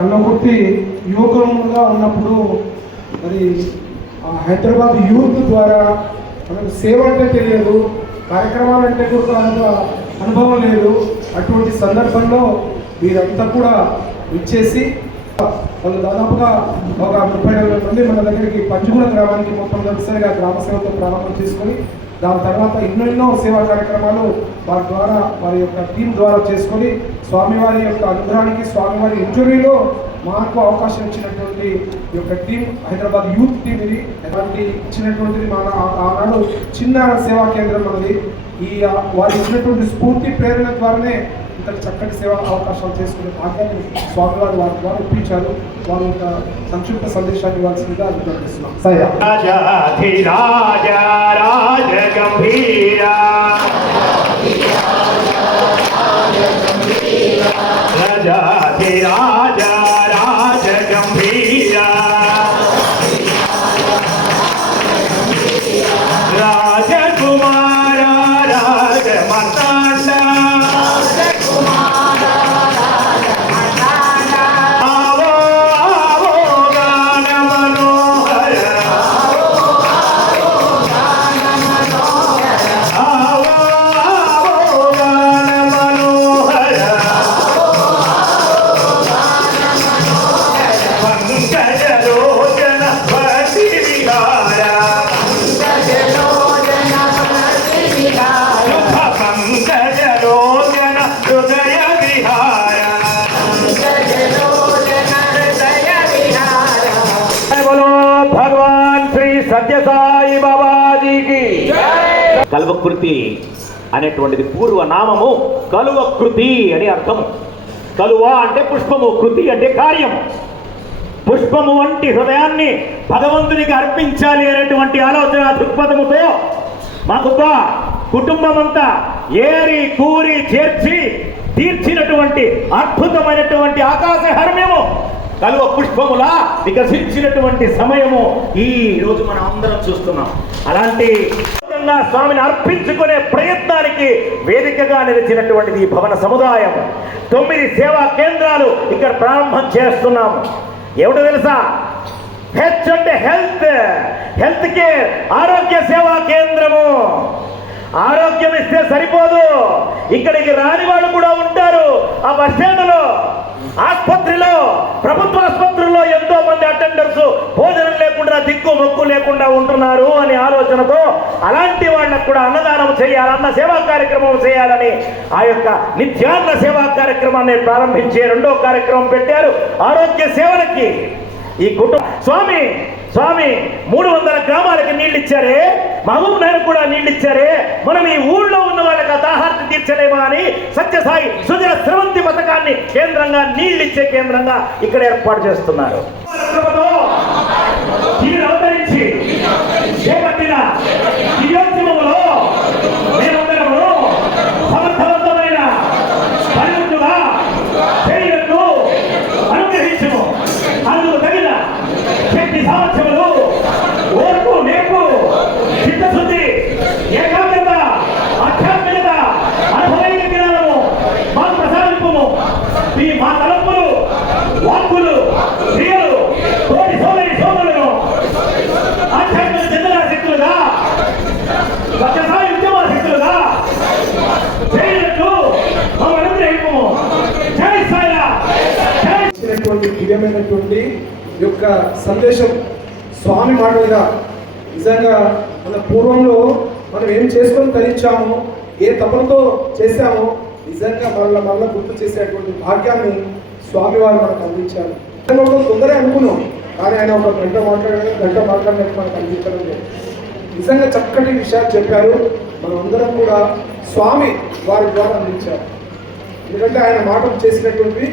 కన్నకుర్తి యువకులుగా ఉన్నప్పుడు మరి హైదరాబాద్ యూత్ ద్వారా మనకు సేవ అంటే తెలియదు, కార్యక్రమాలు అంటే కూడా అంత అనుభవం లేదు. అటువంటి సందర్భంలో వీరంతా కూడా ఇచ్చేసి వాళ్ళు దాదాపుగా ఒక 30 మంది మన దగ్గరికి పంచుగూడ గ్రామానికి మొట్టమొదటిసారిగా గ్రామ సేవతో ప్రారంభం చేసుకొని దాని తర్వాత ఎన్నెన్నో సేవా కార్యక్రమాలు వారి ద్వారా వారి యొక్క టీం ద్వారా చేసుకొని స్వామివారి యొక్క అనుగ్రహానికి స్వామివారి ఇంజురీలో మాకు అవకాశం ఇచ్చినటువంటి ఈ యొక్క టీం హైదరాబాద్ యూత్ టీం ఇది అలాంటి ఇచ్చినటువంటిది మన ఆనాడు చిన్న సేవా కేంద్రం మనది. ఈ వారు ఇచ్చినటువంటి స్ఫూర్తి ప్రేరణ ద్వారానే ఇంత చక్కటి సేవా అవకాశాలు చేసుకునే భాగ్యాన్ని స్వామివారు వారి ద్వారా ఇప్పించారు. వారి యొక్క సంక్షిప్త సందేశాన్ని ఇవ్వాల్సిందిగా అభిప్రాయిస్తున్నాం. సత్యసాయి బాబాజీకి. కల్వకృతి అనేటువంటిది పూర్వనామము కలువకృతి అని అర్థం. కలువ అంటే పుష్పము, కృతి అంటే కార్యం. పుష్పము వంటి హృదయాన్ని భగవంతునికి అర్పించాలి అనేటువంటి ఆలోచన దృక్పథముతో మా కుటుంబం అంతా ఏరి కూరి చేర్చి తీర్చినటువంటి అద్భుతమైనటువంటి ఆకాశ హర్మ్యము కలువ పుష్పములా వికసించినటువంటి సమయము ఈ రోజు మనం అందరం చూస్తున్నాం. అలాంటి స్వామిని అర్పించుకునే ప్రయత్నానికి వేదికగా నిలిచినటువంటిది ఈ భవన సముదాయం. 9 సేవా కేంద్రాలు ఇక్కడ ప్రారంభం చేస్తున్నాము. ఏమిటో తెలుసా? హెచ్ అంటే హెల్త్ కేర్, ఆరోగ్య సేవా కేంద్రము. ఆరోగ్యం ఇస్తే సరిపోదు, ఇక్కడికి రాని వాళ్ళు కూడా ఉంటారు. ఆ బస్ స్టాండ్లో, ఆసుపత్రిలో, ప్రభుత్వ ఆసుపత్రుల్లో ఎంతో మంది అటెండర్స్ భోజనం లేకుండా, దిక్కు మొక్కు లేకుండా ఉంటున్నారు అనే ఆలోచనతో అలాంటి వాళ్ళకు కూడా అన్నదానం చేయాలి, అన్న సేవా కార్యక్రమం చేయాలని ఆ యొక్క నిత్యాన్న సేవా కార్యక్రమాన్ని ప్రారంభించే 2వ కార్యక్రమం పెట్టారు. ఆరోగ్య సేవలకి ఈ కుటుంబం స్వామి 300 గ్రామాలకి నీళ్ళు ఇచ్చారే, మహబూబ్ నగర్ కూడా నీళ్ళు ఇచ్చారే, మనం ఈ ఊళ్ళో ఉన్న వాళ్ళకి దాహార్తి తీర్చలేమా అని సత్యసాయి సుజల స్రవంతి పథకాన్ని కేంద్రంగా, నీళ్ళు ఇచ్చే కేంద్రంగా ఇక్కడ ఏర్పాటు చేస్తున్నారు. చేపట్టిన దివ్యోద్యమంలో మేమందరము సమర్థవంతమైన పనిముట్టుగా చేయటకు అనుగ్రహించము. అందుకు తగిన శక్తి సామర్థ్యములు, ఓర్పు, నేర్పు, చిత్తశుద్ధి, ఏకాగ్రత, ఆధ్యాత్మికత, అనుభవైక జ్ఞానము మాకు ప్రసాదింపము. ఈ మా తలంపులు, వాక్కులు, క్రియలు తోటి సోదరులను ఆధ్యాత్మిక చందనాశక్తులుగా, సత్యసాయి ఉద్యమాశక్తులుగా చేయటకు మమ్మల్ని అనుగ్రహింపము. జై సాయిరామ్. దివ్యమైనటువంటి యొక్క సందేశం స్వామి మాటలుగా నిజంగా మన పూర్వంలో మనం ఏం చేసుకొని తరించామో, ఏ తపనతో చేశామో నిజంగా మళ్ళా గుర్తు చేసేటువంటి భాగ్యాన్ని స్వామివారు మనకు అందించారు. తొందరగా అనుకున్నాం, కానీ ఆయన ఒక గంట మాట్లాడినట్టు మనకు అందించడం లేదు. నిజంగా చక్కటి విషయాలు చెప్పారు. మనం అందరం కూడా స్వామి వారి ద్వారా అందించారు. ఎందుకంటే ఆయన మాటలు చేసినటువంటి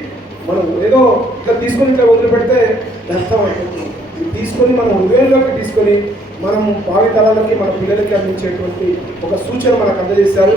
మనం ఏదో ఇట్లా తీసుకొని ఇట్లా వదిలిపెడితే వ్యర్థం అవుతుంది. ఇది తీసుకొని మనం హృదయంలోకి తీసుకొని మనం భావి తరాలకి, మన పిల్లలకి అందించేటువంటి ఒక సూచన మనకు అందజేశారు.